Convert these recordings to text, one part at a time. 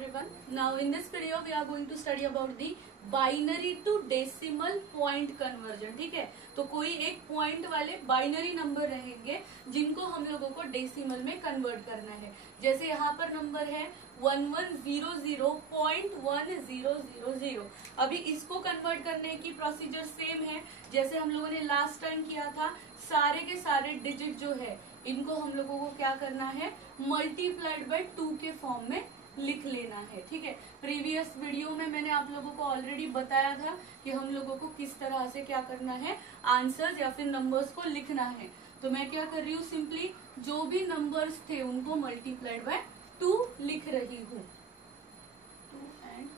everyone. Now in this video we are going to study about the binary to decimal point conversion. ठीक है, तो कोई एक point वाले बाइनरी नंबर रहेंगे जिनको हम लोगों को डेसिमल में कन्वर्ट करना है। जैसे यहाँ पर नंबर है 1100.1000। अभी इसको कन्वर्ट करने की प्रोसीजर सेम है जैसे हम लोगों ने लास्ट टाइम किया था। सारे के सारे डिजिट जो है इनको हम लोगों को क्या करना है, मल्टीप्लाइड बाय 2 के फॉर्म में लिख लेना है। ठीक है, प्रीवियस वीडियो में मैंने आप लोगों को ऑलरेडी बताया था कि हम लोगों को किस तरह से क्या करना है, आंसर्स या फिर नंबर्स को लिखना है। तो मैं क्या कर रही हूँ, सिंपली जो भी नंबर्स थे उनको मल्टीप्लाइड बाय 2 लिख रही हूँ। 2 and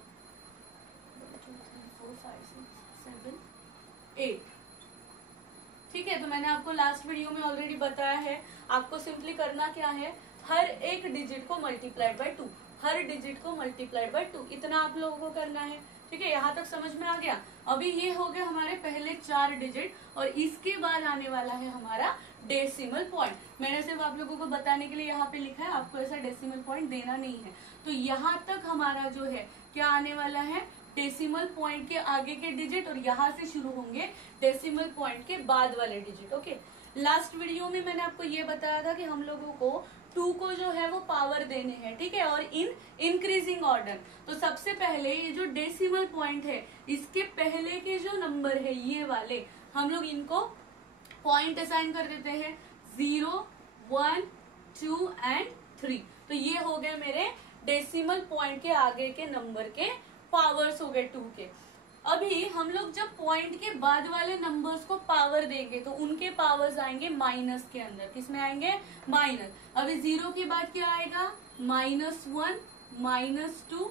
2, 3, 4, 5, 6, 7, 8। ठीक है, तो मैंने आपको लास्ट वीडियो में ऑलरेडी बताया है। आपको सिंपली करना क्या है, हर एक डिजिट को मल्टीप्लाइड बाय 2, हर डिजिट को मल्टीप्लाइड बाय 2, इतना आप लोगों को करना है। ठीक है, यहाँ तक समझ में आ गया। अभी ये हो गए हमारे पहले 4 डिजिट और इसके बाद आने वाला है हमारा डेसिमल पॉइंट। मैंने सिर्फ आप लोगों को बताने के लिए यहाँ पे लिखा है, आपको ऐसा डेसिमल पॉइंट देना नहीं है। तो यहाँ तक हमारा जो है क्या आने वाला है, डेसिमल पॉइंट के आगे के डिजिट, और यहाँ से शुरू होंगे डेसिमल पॉइंट के बाद वाले डिजिट। ओके, लास्ट वीडियो में मैंने आपको ये बताया था कि हम लोगों को 2 को जो है वो पावर देने हैं। ठीक है, और इन इंक्रीजिंग ऑर्डर। तो सबसे पहले ये जो डेसिमल पॉइंट है इसके पहले के जो नंबर है ये वाले, हम लोग इनको पॉइंट असाइन कर देते हैं 0, 1, 2 एंड 3। तो ये हो गए मेरे डेसिमल पॉइंट के आगे के नंबर के पावर्स हो गए 2 के। अभी हम लोग जब पॉइंट के बाद वाले नंबर्स को पावर देंगे तो उनके पावर्स आएंगे माइनस के अंदर। किसमें आएंगे, माइनस। अभी 0 के बाद क्या आएगा, -1, -2,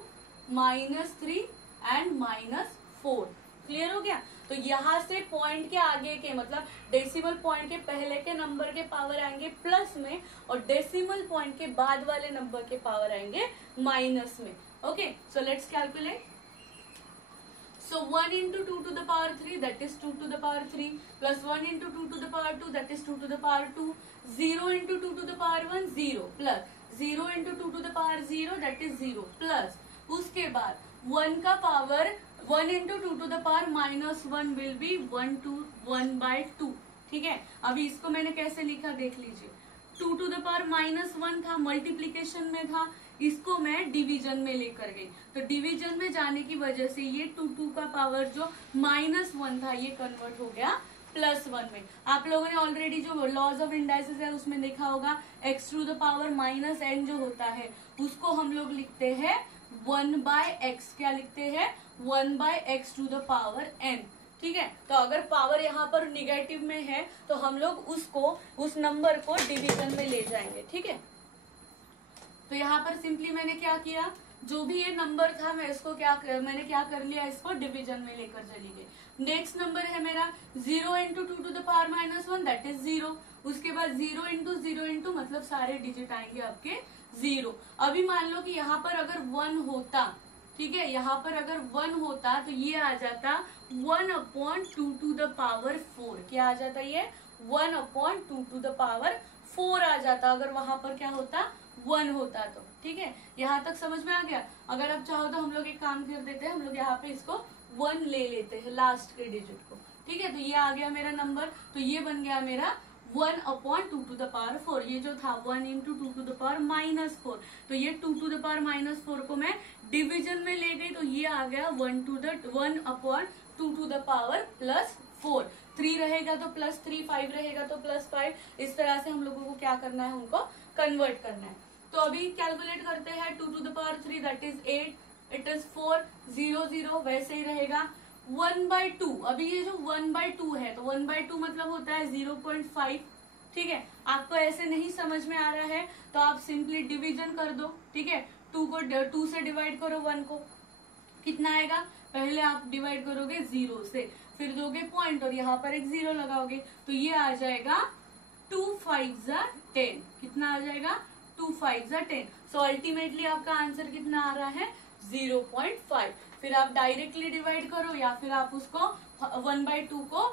-3 एंड -4। क्लियर हो गया। तो यहाँ से पॉइंट के आगे के मतलब डेसिमल पॉइंट के पहले के नंबर के पावर आएंगे प्लस में, और डेसिमल पॉइंट के बाद वाले नंबर के पावर आएंगे माइनस में। Okay, so let's calculate. So 1 into 2 to the power 3, that is 2 to the power 3, plus 1 into 2 to the power 2, that is 2 to the power 2, 0 into 2 to the power 1, 0, plus 0 into 2 to the power 0, that is 0, plus उसके बाद 1 का power 1 into 2 to the power -1 will be 1/2। ठीक है, अभी इसको मैंने कैसे लिखा देख लीजिए। 2 to the power -1 था, मल्टीप्लीकेशन में था, इसको मैं डिवीजन में लेकर गई। तो डिवीजन में जाने की वजह से ये 2 का पावर जो -1 था ये कन्वर्ट हो गया +1 में। आप लोगों ने ऑलरेडी जो लॉज ऑफ इंडाइसिस है उसमें देखा होगा, x to the power -n जो होता है उसको हम लोग लिखते हैं 1/x। क्या लिखते हैं, 1/x to the power n। ठीक है, तो अगर पावर यहाँ पर निगेटिव में है तो हम लोग उस नंबर को डिवीजन में ले जाएंगे। ठीक है, तो यहाँ पर सिंपली मैंने क्या किया, जो भी ये नंबर था मैंने क्या कर लिया, इसको डिवीजन में लेकर चली गई। नेक्स्ट नंबर है मेरा 0 into 2 to the power -1, that is 0। उसके बाद 0 into 0 into मतलब सारे डिजिट आएंगे आपके 0। अभी मान लो कि यहाँ पर अगर 1 होता, ठीक है, यहाँ पर अगर 1 होता तो ये आ जाता 1/2 to the power 4। क्या आ जाता, ये 1/2 to the power 4 आ जाता अगर वहां पर क्या होता, 1 होता तो। ठीक है, यहाँ तक समझ में आ गया। अगर आप चाहो तो हम लोग एक काम कर देते हैं, हम लोग यहाँ पे इसको 1 ले लेते हैं लास्ट के डिजिट को। ठीक है, तो ये आ गया मेरा नंबर। तो ये बन गया मेरा 1/2 to the power 4। ये जो था 1 into 2 to the power -4, तो ये 2 to the power -4 को मैं डिवीजन में ले गई, तो ये आ गया 1/2 to the power +4। 3 रहेगा तो +3, 5 रहेगा तो +5। इस तरह से हम लोगों को क्या करना है, उनको कन्वर्ट करना है। तो अभी कैलकुलेट करते हैं 2 to the power 3, that is 8, it is 4, 0, 0 वैसे ही रहेगा। 1/2, अभी ये जो 1/2 है तो 1/2 मतलब होता है 0.5। ठीक है, आपको ऐसे नहीं समझ में आ रहा है तो आप सिंपली डिवीजन कर दो। ठीक है, 2 को 2 से डिवाइड करो 1 को, कितना आएगा, पहले आप डिवाइड करोगे 0 से, फिर दोगे पॉइंट और यहाँ पर एक 0 लगाओगे, तो ये आ जाएगा 2 5 10। कितना आ जाएगा, 2 5 10। सो अल्टीमेटली आपका आंसर कितना आ रहा है, 0.5। फिर आप डायरेक्टली डिवाइड करो या फिर आप उसको 1/2 को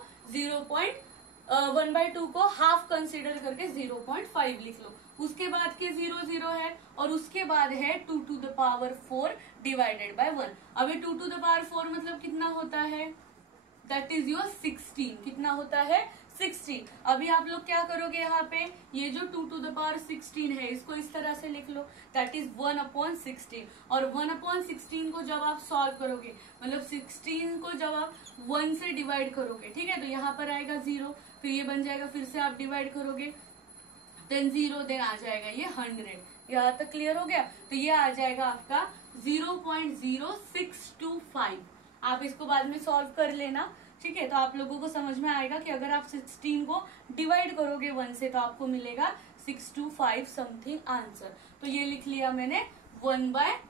1/2 को हाफ कंसिडर करके 0.5 लिख लो। उसके बाद के 0 0 है और उसके बाद है 2 to the power 4 divided by 1। अभी 2 to the power 4 मतलब कितना होता है, दैट इज योर 16। कितना होता है, 16। अभी आप लोग क्या करोगे, यहाँ पे ये जो 2 to the power 16 है इसको इस तरह से लिख लो, दैट इज 1/16। और 1/16 को जब आप सॉल्व करोगे, मतलब 16 को जब आप 1 से डिवाइड करोगे, ठीक है, तो यहाँ पर आएगा 0, फिर ये बन जाएगा, फिर से आप डिवाइड करोगे, देन 0, देन आ जाएगा ये 100। यहाँ तक क्लियर हो गया। तो ये आ जाएगा आपका 0.0625। आप इसको बाद में सॉल्व कर लेना, ठीक है। तो आप लोगों को समझ में आएगा कि अगर आप 16 को डिवाइड करोगे 1 से तो आपको मिलेगा 625 समथिंग आंसर। तो ये लिख लिया मैंने 1/2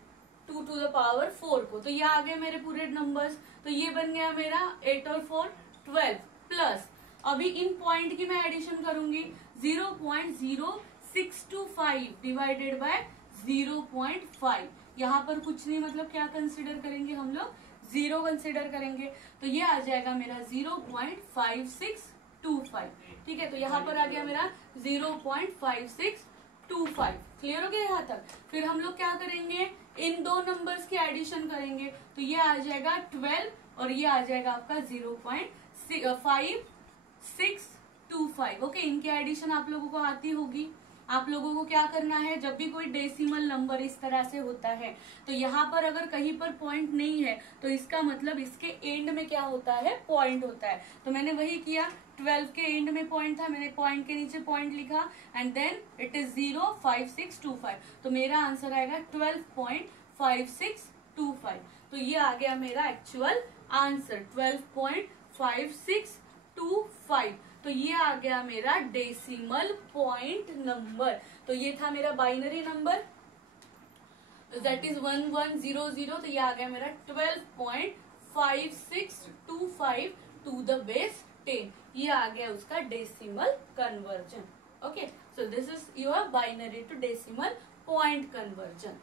to the power 4 को। तो ये आ गए मेरे पूरे नंबर्स। तो ये बन गया मेरा 8 और 4 12 प्लस, अभी इन पॉइंट की मैं एडिशन करूंगी, 0.0625 डिवाइडेड बाय 0.5। यहाँ पर कुछ नहीं, मतलब क्या कंसिडर करेंगे हम लोग, 0 कंसिडर करेंगे। तो ये आ जाएगा मेरा 0.5625, ठीक है। तो यहाँ पर आ गया मेरा 0.5625। क्लियर हो गया यहाँ तक। फिर हम लोग क्या करेंगे, इन दो नंबर्स की एडिशन करेंगे। तो ये आ जाएगा 12 और ये आ जाएगा आपका 0.5625। ओके, इनकी एडिशन आप लोगों को आती होगी। आप लोगों को क्या करना है, जब भी कोई डेसिमल नंबर इस तरह से होता है तो यहाँ पर अगर कहीं पर पॉइंट नहीं है तो इसका मतलब इसके एंड में क्या होता है, पॉइंट होता है। तो मैंने वही किया, 12 के एंड में पॉइंट था, मैंने पॉइंट के नीचे पॉइंट लिखा एंड देन इट इज 0.5625। तो मेरा आंसर आएगा 12.5625। तो ये आ गया मेरा एक्चुअल आंसर 12.5625। तो ये आ गया मेरा डेसिमल पॉइंट नंबर। तो ये था मेरा बाइनरी नंबर, दैट इज 1100। तो ये आ गया मेरा 12.5625 टू द बेस 10। ये आ गया उसका decimal conversion. Okay, so this is your binary to decimal point conversion.